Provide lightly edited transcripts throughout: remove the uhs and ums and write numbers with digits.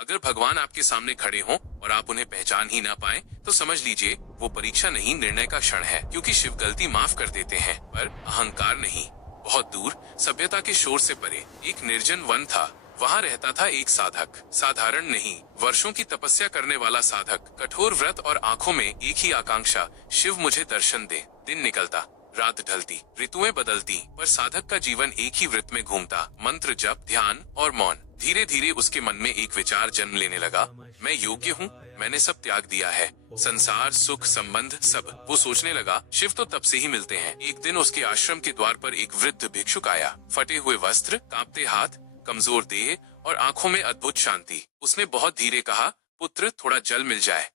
अगर भगवान आपके सामने खड़े हों और आप उन्हें पहचान ही ना पाएं, तो समझ लीजिए वो परीक्षा नहीं, निर्णय का क्षण है। क्योंकि शिव गलती माफ कर देते हैं, पर अहंकार नहीं। बहुत दूर, सभ्यता के शोर से परे, एक निर्जन वन था। वहाँ रहता था एक साधक, साधारण नहीं, वर्षों की तपस्या करने वाला साधक। कठोर व्रत और आंखों में एक ही आकांक्षा, शिव मुझे दर्शन दे। दिन निकलता, रात ढलती, ऋतुएं बदलती, पर साधक का जीवन एक ही वृत्त में घूमता, मंत्र जप, ध्यान और मौन। धीरे धीरे उसके मन में एक विचार जन्म लेने लगा, मैं योग्य हूँ, मैंने सब त्याग दिया है, संसार, सुख, संबंध, सब। वो सोचने लगा, शिव तो तब से ही मिलते हैं। एक दिन उसके आश्रम के द्वार पर एक वृद्ध भिक्षुक आया, फटे हुए वस्त्र, कांपते हाथ, कमजोर देह और आंखों में अद्भुत शांति। उसने बहुत धीरे कहा, पुत्र, थोड़ा जल मिल जाए।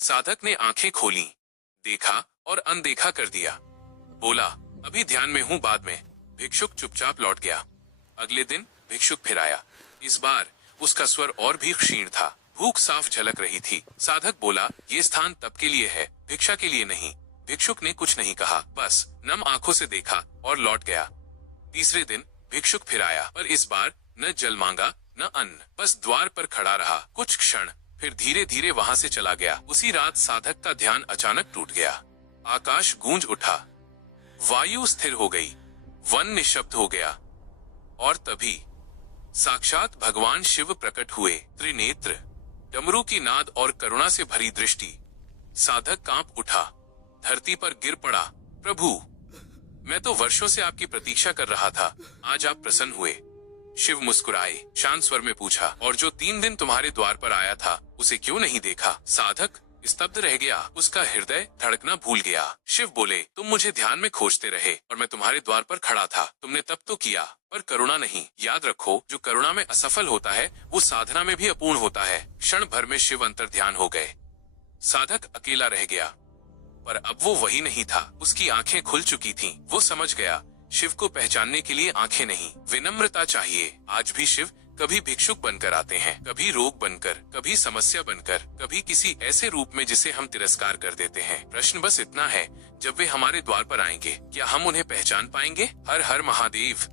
साधक ने आंखें खोली, देखा और अनदेखा कर दिया। बोला, अभी ध्यान में हूँ, बाद में। भिक्षुक चुपचाप लौट गया। अगले दिन भिक्षुक फिर आया। इस बार उसका स्वर और भी क्षीण था, भूख साफ झलक रही थी। साधक बोला, ये स्थान तप के लिए है, भिक्षा के लिए नहीं। भिक्षुक ने कुछ नहीं कहा, बस नम आंखों से देखा और लौट गया। तीसरे दिन भिक्षुक फिर आया, पर इस बार न जल मांगा न अन्न, बस द्वार पर खड़ा रहा कुछ क्षण, फिर धीरे धीरे वहां से चला गया। उसी रात साधक का ध्यान अचानक टूट गया। आकाश गूंज उठा, वायु स्थिर हो गई, वन निशब्द हो गया, और तभी साक्षात भगवान शिव प्रकट हुए, त्रिनेत्र, डमरू की नाद और करुणा से भरी दृष्टि। साधक कांप उठा, धरती पर गिर पड़ा। प्रभु, मैं तो वर्षों से आपकी प्रतीक्षा कर रहा था, आज आप प्रसन्न हुए। शिव मुस्कुराए, शांत स्वर में पूछा, और जो 3 दिन तुम्हारे द्वार पर आया था, उसे क्यों नहीं देखा? साधक स्तब्ध रह गया, उसका हृदय धड़कना भूल गया। शिव बोले, तुम मुझे ध्यान में खोजते रहे और मैं तुम्हारे द्वार पर खड़ा था। तुमने तप तो किया, पर करुणा नहीं। याद रखो, जो करुणा में असफल होता है, वो साधना में भी अपूर्ण होता है। क्षण भर में शिव अंतर ध्यान हो गए। साधक अकेला रह गया, पर अब वो वही नहीं था। उसकी आंखें खुल चुकी थीं। वो समझ गया, शिव को पहचानने के लिए आंखें नहीं, विनम्रता चाहिए। आज भी शिव कभी भिक्षुक बनकर आते हैं, कभी रोग बनकर, कभी समस्या बनकर, कभी किसी ऐसे रूप में जिसे हम तिरस्कार कर देते हैं। प्रश्न बस इतना है, जब वे हमारे द्वार पर आएंगे, क्या हम उन्हें पहचान पाएंगे? हर हर महादेव।